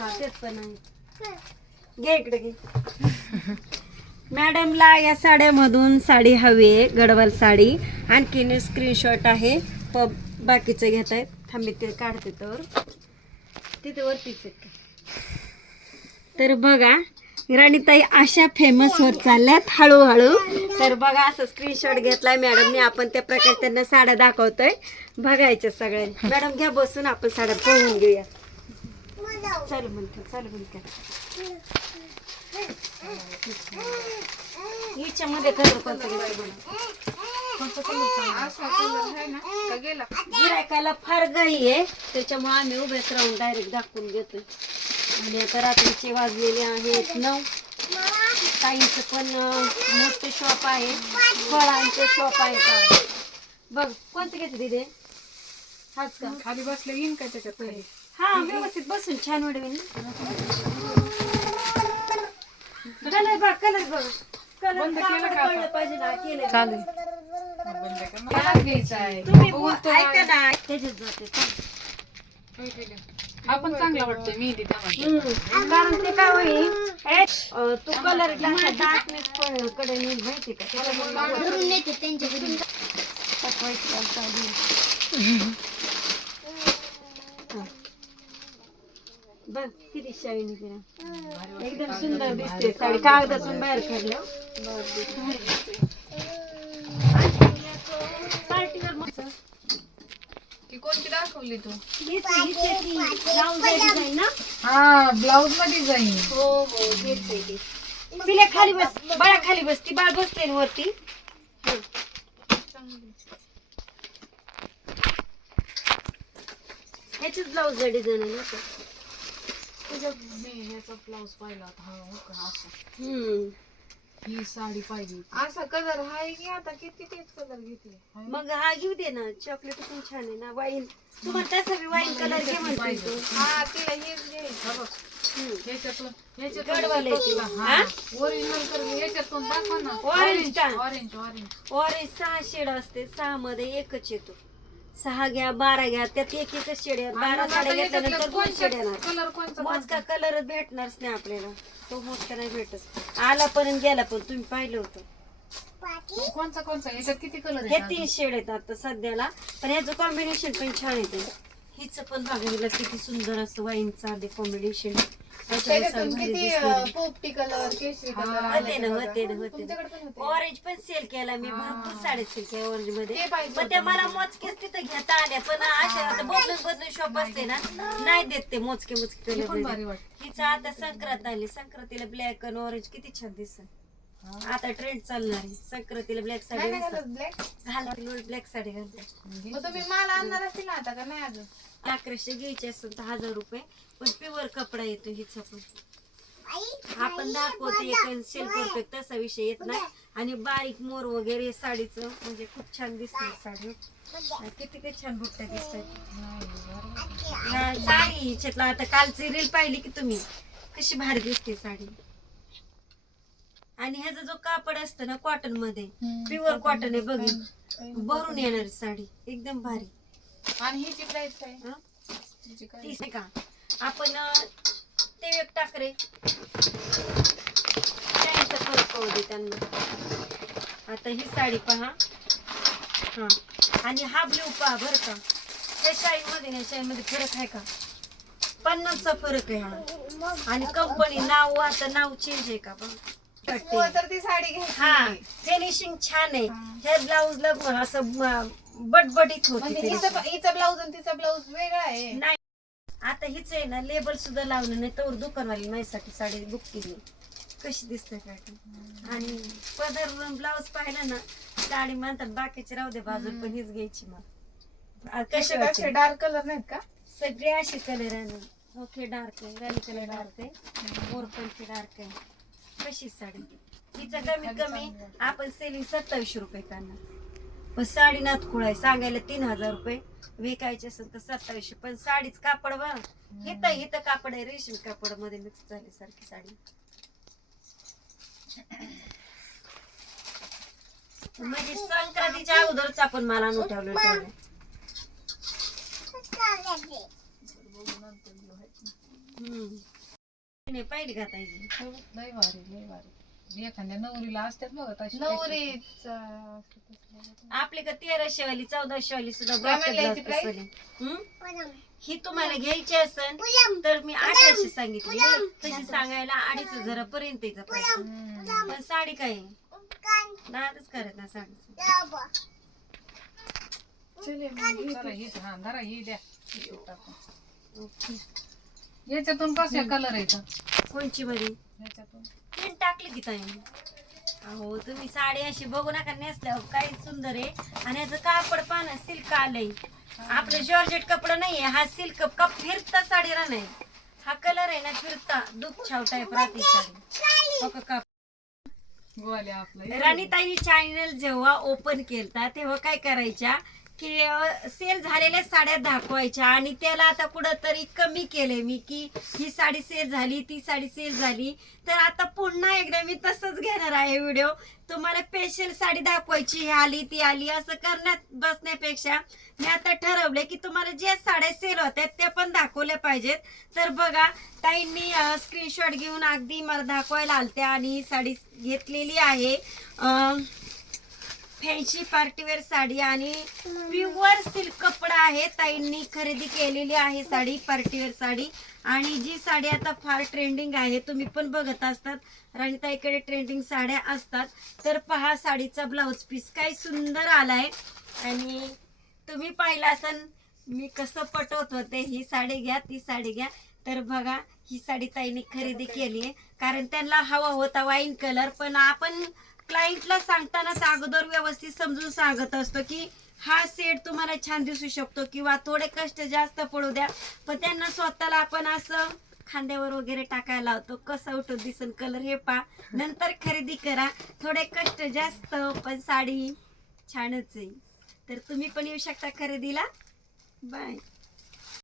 हा तेच पण आहे घे इकडे घे. मॅडमला या साड्यामधून साडी हवी आहे गडवाल साडी. आणखीन स्क्रीनशॉट आहे. प बाकीचं घेत आहेत. थांबे ते काढते तर. तिथे वरतीच? तर बघा राणीताई अशा फेमस होत चालल्यात हळूहळू. तर बघा असं स्क्रीनशॉट घेतलाय मॅडमने. आपण त्या प्रकारे त्यांना साड्या दाखवतोय. बघायच्या सगळ्यांनी. मॅडम घ्या बसून आपण साड्या पोहून घेऊया. चालू म्हणते चालू म्हणते. हिच्यामध्ये कलर कोणता घ्यायचा बोला? गिरायकाला फार घाई आहे. त्याच्यामुळे आम्ही उभेच राहून डायरेक्ट दाखवून घेतोय आणि आता रात्रीचे वाजलेले आहेत नऊ. ताईंचं पण मोठं शॉप आहे. फळांचे शॉप आहे का? बघ कोणते घेते दिदे? हाच का? खाली बसले येईन का त्याच्यात? हा व्यवस्थित बसून छान वाढवेल कलर बघ कलर बघ. कलर बंद केलं का कळलं पाहिजे ना केलं. चालेल मला घ्यायचं आहे. तुम्ही बो- ऐका ना. त्याच्यात जाते चल. हा पण चांगला वाटतोय मी. कारण ते काय होईल अं, तो कलरकडे नेईल माहिती का. हा. बघ किती शाईनी तिला एकदम सुंदर दिसते साडी कागदातून बाहेर काढलं. पार्टीवर मस्त ती कोणती दाखवली तू? हीच हीच आहे ती ब्लाऊज आहे डिझाईन ना? हा ब्लाऊजमध्ये जाईन हो हो हेच आहे ते. तिला खाली बस बाळा खाली बस ती बाळ बसते ना वरती. हं. ह्याचीच ब्लाऊज डिझाईन आहे ना आता. तुझ्या मी ह्याचा ब्लाऊज पाहिला होता. हा हो का? असं. हम्म. ही साडी पाहिली असा कलर आहे की आता किती तेच कलर घेतले? मग हा घेऊ दे ना. चॉकलेट पण छान आहे ना. वाईन तुम्हाला वाईन कलर घे म्हणतोय तू. हा तिला हेच घे. हम्म. ह्याच्यातून गडवाले. ती. हा? ओरिजिनल कर ह्याच्यातून दाखव ना. Orange का? ऑरेंज ऑरेंज ऑरेंज सहा शेड असते. सहा मध्ये एकच येतो. सहा घ्या बारा घ्या त्यात एक एकच शेड आहे. बारा साड्या घेतल्यानंतर दोन शेड येणार. कलर कोणता मोजका कलर भेटणारच नाही आपल्याला. तो मोजका नाही भेटत. आला पण गेला पण तुम्ही पाहिलं होतं. कोणचा कोणचा? याच्यात किती कलर हे तीन शेड आहेत आता सध्याला. पण ह्याचं कॉम्बिनेशन पण छान येते हिचं पण बघायला किती सुंदर असं वाईनचं आले कॉम्बिनेशन त्याच्यातून किती अं, पोपटी कलर केशरी कलर होते ना होते ना होते तुमच्याकडे पण होते. ऑरेंज पण सेल केला मी भरपूर साड्या सेल केल्या ऑरेंजमध्ये. ते पाहिजे त्या मला. मोजकेच तिथं घेता आल्या पण अशा आता बदलून बदलून शॉप असते ना नाही देत ते मोजके मोजके कलर हिचं आता संक्रांत आली संक्रांतीला ब्लॅक आणि ऑरेंज किती छान दिसत. आता ट्रेंड चालणार आहे. संक्रांतीला ब्लॅक साडी नाही दिसत घालत ब्लॅक ब्लॅक साडी घालते मग तुम्ही माल आणणार असतील ना आता का नाही अजून? अकराशे घ्यायचे असेल तर हजार रुपये पण प्युअर कपडा येतो हिचा पण. आपण दाखवतो एक सेल करतोय तसा विषय येत नाही. आणि बारीक मोर वगैरे साडीचं म्हणजे खूप छान दिसते साडी. किती काही छान बुट्ट्या दिसतात. साडी हिच्यातला आता कालची रील पाहिली की तुम्ही कशी भारी दिसते साडी. आणि ह्याचा जो कापड असतं ना कॉटनमध्ये प्युअर कॉटन आहे बघ. भरून येणार साडी एकदम भारी. आणि हिची प्राइस काय? हं? तीस आहे का? आपण ते एक टाकरे. त्यांचा फरक कळू दे त्यांना. आता ही साडी पहा. हा. आणि हा ब्ल्यू पहा बर का. त्या शाई मध्ये या शाई मध्ये फरक आहे का? पन्नासचा फरक आहे हा. आणि कंपनी नाव आता नाव चेंज आहे का पण हो, तर ती साडी हा घ्यायची फिनिशिंग छान आहे. ह्या ब्लाऊजला असं म- बटबटीत होती म्हणजे finishing. हिचं हिचा ब्लाऊज आणि तिचा ब्लाऊज वेगळा आहे. नाही. आता हिच आहे ना लेबल सुद्धा लावलं नाही तर दुकानवाली माझ्यासाठी साडी बुक केली. कशी दिसते पॅटर्न आणि पदर ब्लाऊज पाहिला ना साडी म्हणतात बाकीचे राहू दे बाजूला पण हीच घ्यायची मग. आ, कशी असे वाटते डार्क कलर नाहीत का? सगळे असे कलर आहे ओके डार्क आहे. राणी कलर डार्क आहे. मोरपंची डार्क आहे. कशी साडी? हिचं कमीत कमी आपण सेलिंग सत्तावीसशे रुपये करणार. पण साडी नात आहे सांगायला तीन हजार रुपये. विकायचे असेल तर सत्तावीसशे पण साडीच कापड बघ. हिथं हिथं कापड आहे रेशीम कापडमध्ये मिक्स झाली सारखी साडी. म्हणजे संक्रांतीच्या अगोदरच आपण मला आणून ठेवलं ठेवलं हम्म. नाही पाहिली लय भारी लय भारी. एखाद्या नवरीला असतात बघा तशी. नवरीचा आपली का तेराशे वाली चौदाशे वाली सुद्धा काय म्हणली याची. हं? तुम्हाला घ्यायची असेल तर मी अठराशे सांगितली. तशी सांगायला अडीच हजारापर्यंत price. हम्म. पण साडी काय? आहे? नादच करत ना साडी. चले ही हा धरा ही द्या. ही टाकून. याच्यातून कशा कलर येतं कोणची बरी? याच्यातून. तीन टाकली की ताई. अहो तुम्ही साडी अशी बघू नका नेसल्यावर काय सुंदर आहे. आणि याचं कापड पान सिल्क आलंय. आपलं जॉर्जेट कपडा नाहीये हा सिल्क कप फिरता साडी नाही हा कलर आहे ना फिरता दुःख छाव टाईप राहते साडी. गोवाले आपलं राणीताई चॅनल जेव्हा ओपन केलता तेव्हा काय करायच्या? की सेल झालेल्या साड्या दाखवायच्या आणि त्याला आता कुठंतरी कमी केले मी की ही साडी सेल झाली ती साडी सेल झाली. तर आता पुन्हा एकदा मी तसंच घेणार आहे व्हिडिओ तुम्हाला स्पेशल साडी दाखवायची ही आली ती आली असं करण्यात बसण्यापेक्षा मी आता ठरवले की तुम्हाला जे साड्या सेल होत्या त्या पण दाखवल्या पाहिजेत. तर बघा ताईंनी स्क्रीनशॉट घेऊन अगदी मला दाखवायला आलत्या आणि ही साडी घेतलेली आहे. अं, फॅन्सी पार्टीवेअर साडी आणि प्युअर सिल्क कपडा आहे. ताईंनी खरेदी केलेली आहे साडी पार्टीवेअर साडी. आणि जी साडी आता फार ट्रेंडिंग आहे तुम्ही पण बघत असतात. राणीताईकडे ट्रेंडिंग साड्या असतात. तर पहा साडीचा ब्लाऊज पीस काय सुंदर आलाय. आणि तुम्ही पाहिलं असन मी कसं पटवत होते ही साडी घ्या ती साडी घ्या. तर बघा ही साडी ताईने खरेदी केली आहे कारण त्यांना हवा होता वाईन कलर पण आपण क्लायंटला सांगतानाच अगोदर व्यवस्थित समजून सांगत असतो की हा सेट तुम्हाला छान दिसू शकतो किंवा थोडे कष्ट जास्त पडू द्या. पण त्यांना स्वतःला आपण असं खांद्यावर वगैरे टाकायला लावतो. कसं उठून दिसन कलर हे पा नंतर खरेदी करा. थोडे कष्ट जास्त पण साडी छानच आहे. तर तुम्ही पण येऊ शकता खरेदीला. बाय